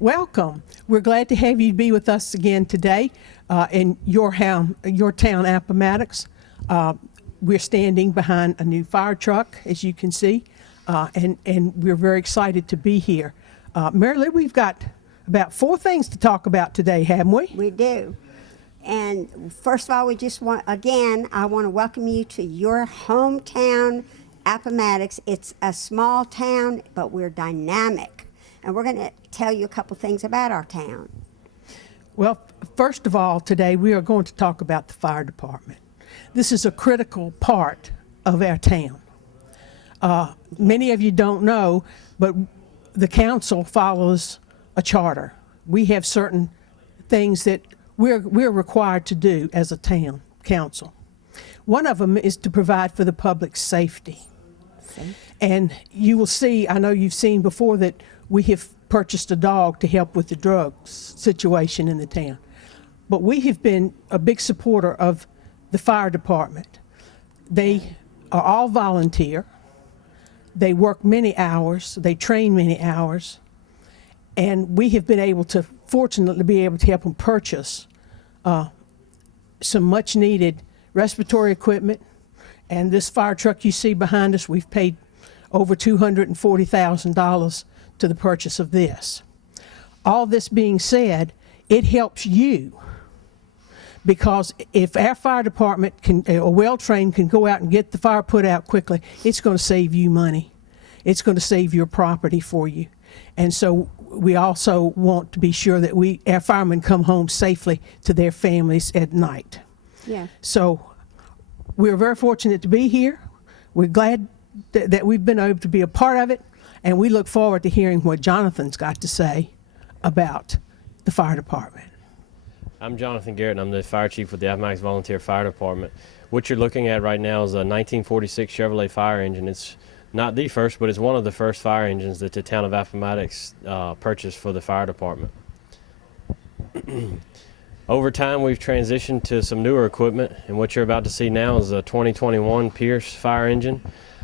Welcome. We're glad to have you be with us again today in your town, Appomattox. We're standing behind a new fire truck, as you can see, and we're very excited to be here. Mary Lou, we've got about 4 things to talk about today, haven't we? We do. And first of all, I want to welcome you to your hometown, Appomattox. It's a small town, but we're dynamic. And we're going to tell you a couple things about our town. Well, first of all, today we are going to talk about the fire department. This is a critical part of our town. Many of you don't know, but the council follows a charter. We have certain things that we're required to do as a town council. One of them is to provide for the public's safety. And you will see, I know you've seen before, that we have purchased a dog to help with the drugs situation in the town. But we have been a big supporter of the fire department. They are all volunteer. They work many hours. They train many hours. And we have been able to, fortunately, be able to help them purchase some much needed respiratory equipment. And this fire truck you see behind us, we've paid over $240,000 to the purchase of this. All this being said, it helps you, because if our fire department well-trained can go out and get the fire put out quickly, it's going to save you money. It's going to save your property for you. And so we also want to be sure that our firemen come home safely to their families at night. Yeah. So we're very fortunate to be here. We're glad that we've been able to be a part of it, and we look forward to hearing what Jonathan's got to say about the fire department. I'm Jonathan Garrett, and I'm the fire chief with the Appomattox Volunteer Fire Department. What you're looking at right now is a 1946 Chevrolet fire engine. It's not the first, but it's one of the first fire engines that the town of Appomattox purchased for the fire department. Over time, we've transitioned to some newer equipment, and what you're about to see now is a 2021 Pierce fire engine.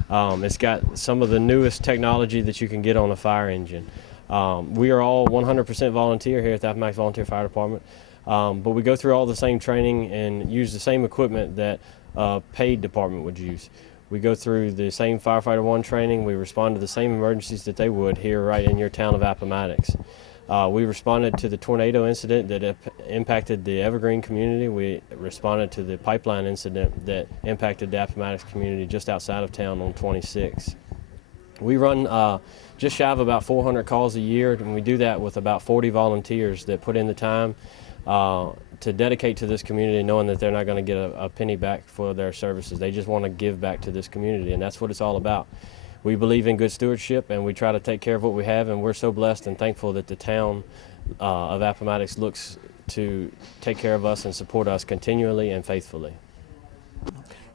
It's got some of the newest technology that you can get on a fire engine. We are all 100% volunteer here at the Appomattox Volunteer Fire Department, but we go through all the same training and use the same equipment that a paid department would use. We go through the same Firefighter 1 training. We respond to the same emergencies that they would here right in your town of Appomattox. We responded to the tornado incident that impacted the Evergreen community. We responded to the pipeline incident that impacted the Appomattox community just outside of town on 26. We run just shy of about 400 calls a year, and we do that with about 40 volunteers that put in the time to dedicate to this community, knowing that they're not going to get a penny back for their services. They just want to give back to this community, and that's what it's all about. We believe in good stewardship, and we try to take care of what we have, and we're so blessed and thankful that the town of Appomattox looks to take care of us and support us continually and faithfully.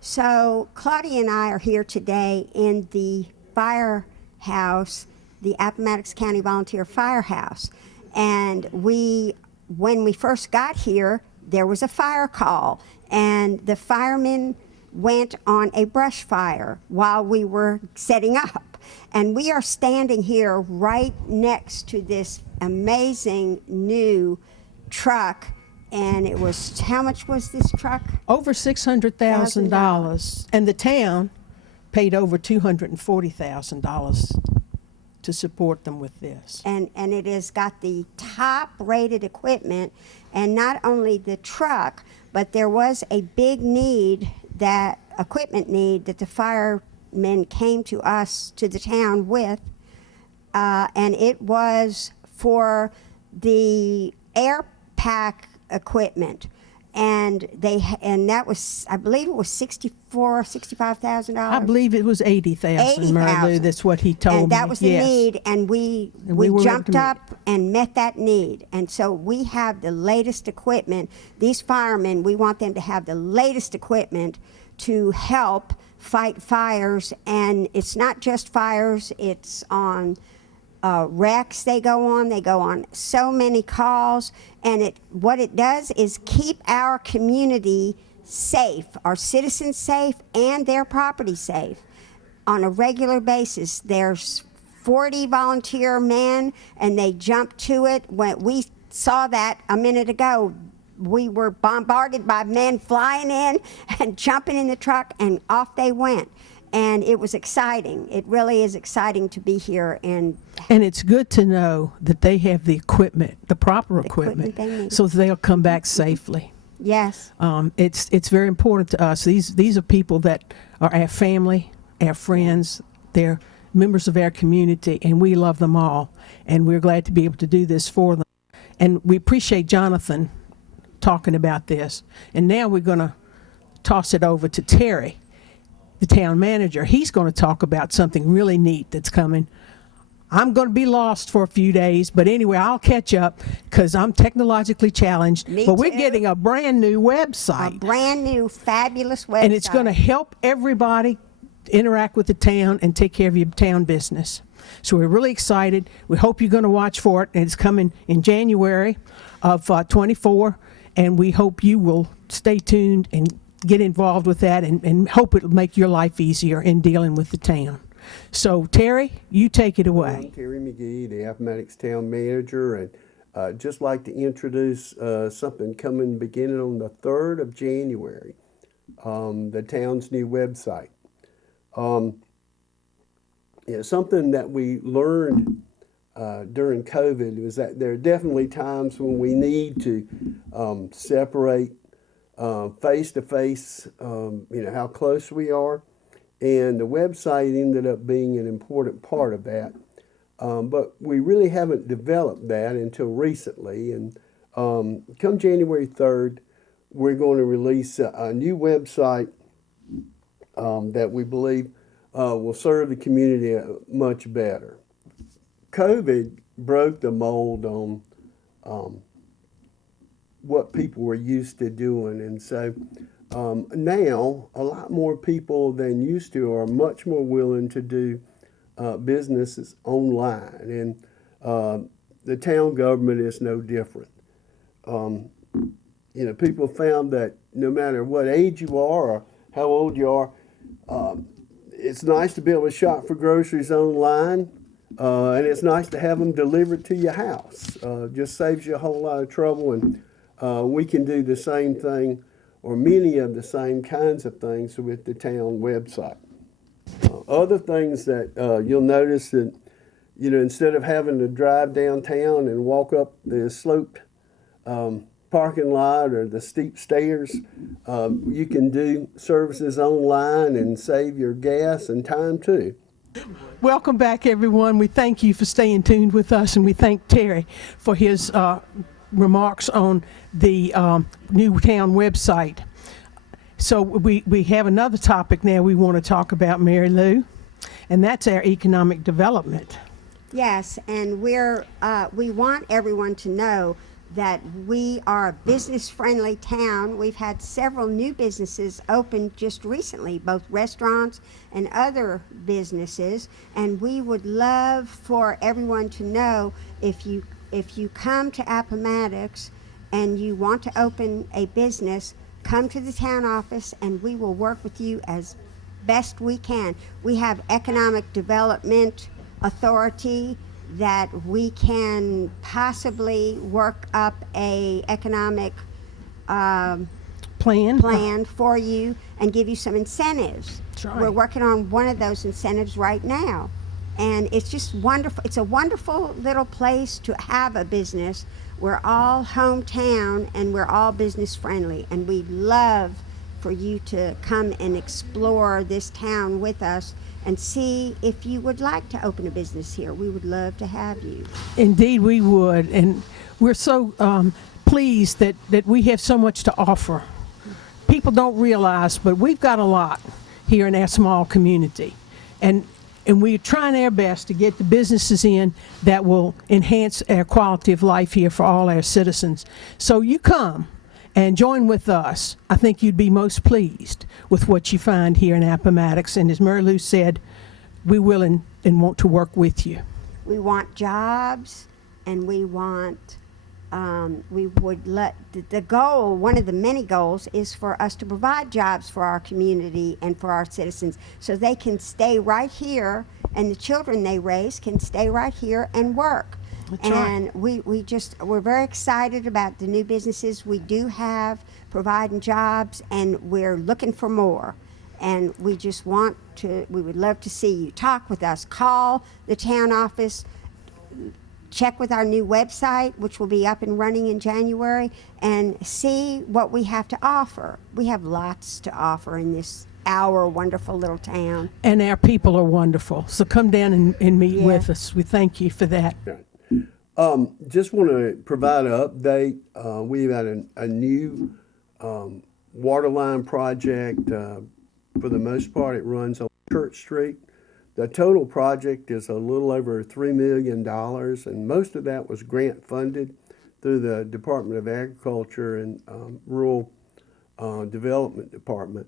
So Claudia and I are here today in the firehouse, the Appomattox County Volunteer Firehouse. And when we first got here, there was a fire call, and the firemen went on a brush fire while we were setting up. And we are standing here right next to this amazing new truck. And it was, how much was this truck? Over $600,000. And the town paid over $240,000 to support them with this. And it has got the top rated equipment, and not only the truck, but there was a big equipment need that the firemen came to us, to the town with, and it was for the air pack equipment. And that was, I believe it was $65,000. I believe it was $80,000, Mary Lou. That's what he told me. And that was the yes. need, and we jumped up and met that need. And so we have the latest equipment. These firemen, we want them to have the latest equipment to help fight fires. And it's not just fires, it's on wrecks they go on so many calls, and what it does is keep our community safe, our citizens safe, and their property safe on a regular basis. There's 40 volunteer men, and they jumped to it. When we saw that a minute ago, we were bombarded by men flying in and jumping in the truck, and off they went. And it was exciting. It really is exciting to be here. And it's good to know that they have the equipment, the proper equipment, they need. so they'll come back safely. yes, It's very important to us. These are people that are our family, our friends. They're members of our community, and we love them all. And we're glad to be able to do this for them. And we appreciate Jonathan talking about this. And now we're going to toss it over to Terry, the town manager. He's going to talk about something really neat that's coming. I'm going to be lost for a few days, but anyway, I'll catch up because I'm technologically challenged. Me but we're too. getting a brand new a website, brand new, fabulous website. and it's going to help everybody interact with the town and take care of your town business. So we're really excited. We hope you're going to watch for it, and it's coming in January of 24, and we hope you will stay tuned and get involved with that, and hope it'll make your life easier in dealing with the town. So Terry, you take it I'm away. Terry McGee, the Appomattox Town Manager, and just like to introduce something coming beginning on the 3rd of January, the town's new website. Something that we learned during COVID was that there are definitely times when we need to separate face to face, how close we are. And the website ended up being an important part of that. But we really haven't developed that until recently. And come January 3rd, we're going to release a new website that we believe will serve the community much better. COVID broke the mold on what people were used to doing. And so now a lot more people than used to are much more willing to do businesses online. And the town government is no different. People found that no matter what age you are or how old you are, it's nice to be able to shop for groceries online, and it's nice to have them delivered to your house. Just saves you a whole lot of trouble, and we can do the same thing, or many of the same kinds of things with the town website. Other things that you'll notice that, instead of having to drive downtown and walk up the sloped parking lot or the steep stairs, you can do services online and save your gas and time too. Welcome back, everyone. We thank you for staying tuned with us, and we thank Terry for his remarks on the new town website. So we have another topic now we want to talk about, Mary Lou, and that's our economic development. Yes, and we want everyone to know that we are a business-friendly town. We've had several new businesses open just recently, both restaurants and other businesses, and we would love for everyone to know if you come to Appomattox and you want to open a business, come to the town office and we will work with you as best we can. We have economic development authority that we can possibly work up a economic plan for you and give you some incentives. That's right. We're working on one of those incentives right now. And it's just wonderful. It's a wonderful little place to have a business. We're all hometown and we're all business friendly. And we'd love for you to come and explore this town with us and see if you would like to open a business here. We would love to have you. Indeed, we would. And we're so pleased that we have so much to offer. People don't realize, but we've got a lot here in our small community. And we're trying our best to get the businesses in that will enhance our quality of life here for all our citizens. So you come and join with us. I think you'd be most pleased with what you find here in Appomattox. And as Mary Lou said, we will and want to work with you. We want jobs, and we want, the goal, one of the many goals, is for us to provide jobs for our community and for our citizens so they can stay right here and the children they raise can stay right here and work. That's right. And we're very excited about the new businesses we do have, providing jobs, and we're looking for more. And we would love to see you talk with us, call the town office, check with our new website, which will be up and running in January, and see what we have to offer. We have lots to offer in our wonderful little town. And our people are wonderful. So come down and meet Yeah. with us. We thank you for that. Just want to provide an update. We've had a new water line project. For the most part, it runs on Church Street. The total project is a little over $3 million, and most of that was grant funded through the Department of Agriculture and Rural Development Department.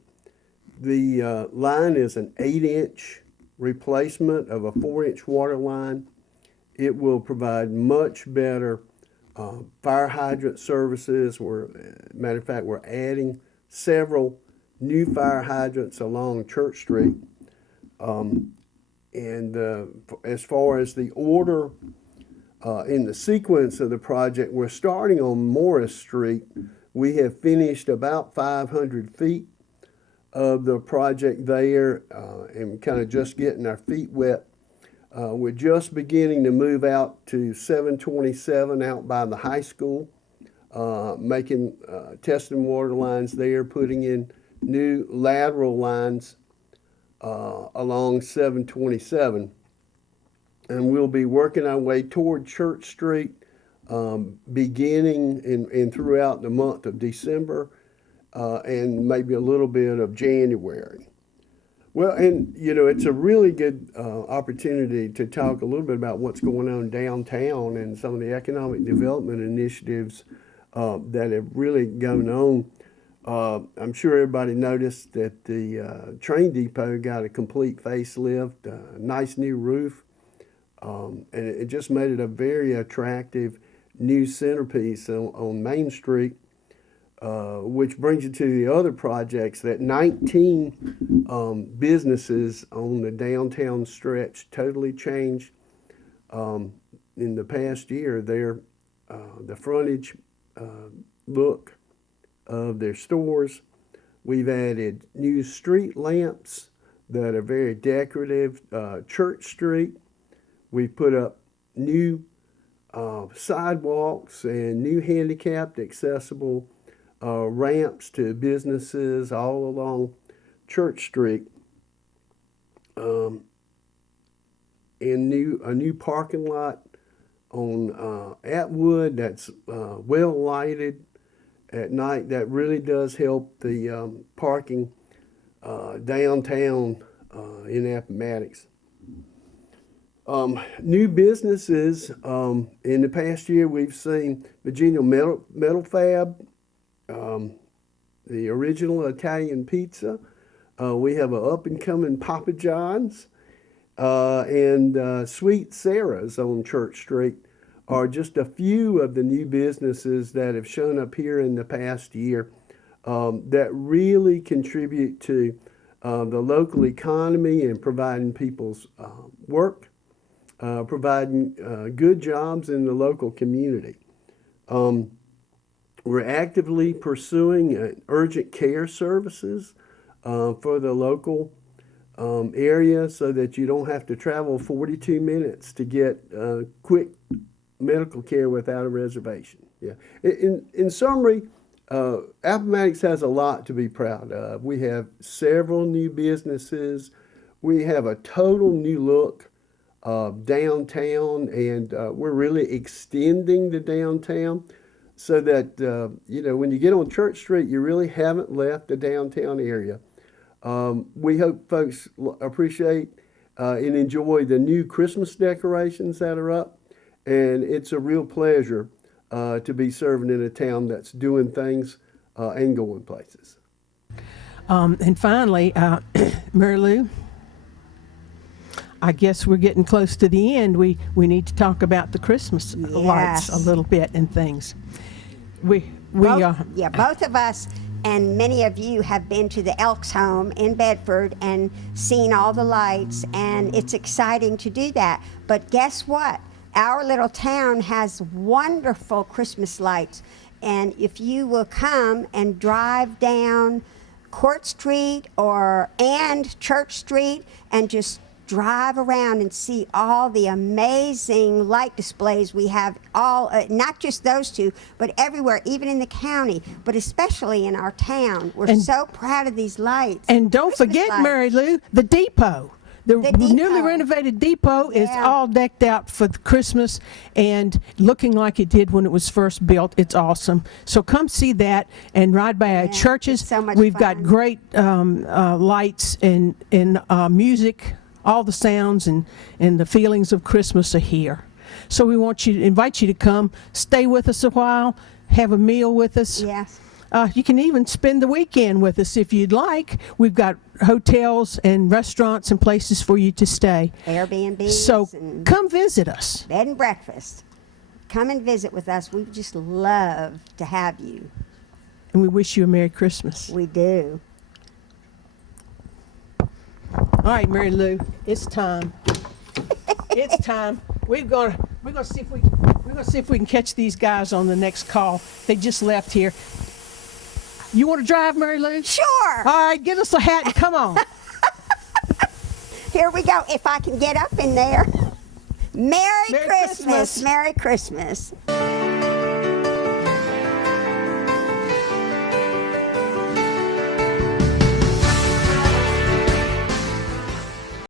The line is an 8-inch replacement of a 4-inch water line. It will provide much better fire hydrant services. Matter of fact, we're adding several new fire hydrants along Church Street. As far as the order in the sequence of the project, we're starting on Morris Street. We have finished about 500 feet of the project there and kind of just getting our feet wet. We're just beginning to move out to 727 out by the high school, testing water lines there, putting in new lateral lines along 727. And we'll be working our way toward Church Street beginning and throughout the month of December and maybe a little bit of January. Well, and it's a really good opportunity to talk a little bit about what's going on downtown and some of the economic development initiatives that have really gone on. I'm sure everybody noticed that the train depot got a complete facelift, a nice new roof, and it just made it a very attractive new centerpiece on Main Street. Which brings you to the other projects that 19 businesses on the downtown stretch totally changed in the past year. The frontage look of their stores. We've added new street lamps that are very decorative. Church Street, we've put up new sidewalks and new handicapped accessible ramps to businesses all along Church Street, and a new parking lot on Atwood that's well lighted at night. That really does help the parking downtown in Appomattox. New businesses. In the past year, we've seen Virginia Metal Fab, the original Italian pizza. We have an up-and-coming Papa John's, and Sweet Sarah's on Church Street are just a few of the new businesses that have shown up here in the past year that really contribute to the local economy and providing people's work, providing good jobs in the local community. We're actively pursuing urgent care services for the local area so that you don't have to travel 42 minutes to get quick medical care without a reservation. Yeah. In summary, Appomattox has a lot to be proud of. We have several new businesses. We have a total new look downtown, and we're really extending the downtown so that, when you get on Church Street, you really haven't left the downtown area. We hope folks appreciate and enjoy the new Christmas decorations that are up, and it's a real pleasure to be serving in a town that's doing things and going places. And finally, Mary Lou, I guess we're getting close to the end. We need to talk about the Christmas lights a little bit and things. Both of us And many of you have been to the Elks Home in Bedford and seen all the lights, and it's exciting to do that. But guess what? Our little town has wonderful Christmas lights. And if you will come and drive down Court Street and Church Street and just drive around and see all the amazing light displays we have, all not just those two, but everywhere, even in the county, but especially in our town. We're so proud of these lights. And don't Christmas forget, lights. Mary Lou, the depot. The depot. newly renovated depot is Yeah. all decked out for Christmas and looking like it did when it was first built. It's awesome. So come see that and ride by our Yeah, churches. it's so much We've fun. got great lights and music. All the sounds and the feelings of Christmas are here. So we invite you to come, stay with us a while, have a meal with us. Yes. You can even spend the weekend with us if you'd like. We've got hotels and restaurants and places for you to stay. Airbnbs So and come visit us. bed and breakfast. Come and visit with us. We just love to have you. And we wish you a Merry Christmas. We do. All right, Mary Lou, it's time. It's time. We're gonna see if we can catch these guys on the next call. They just left here. You want to drive, Mary Lou? Sure. All right, get us a hat and come on. Here we go. If I can get up in there. Merry Merry Christmas. Christmas. Merry Christmas.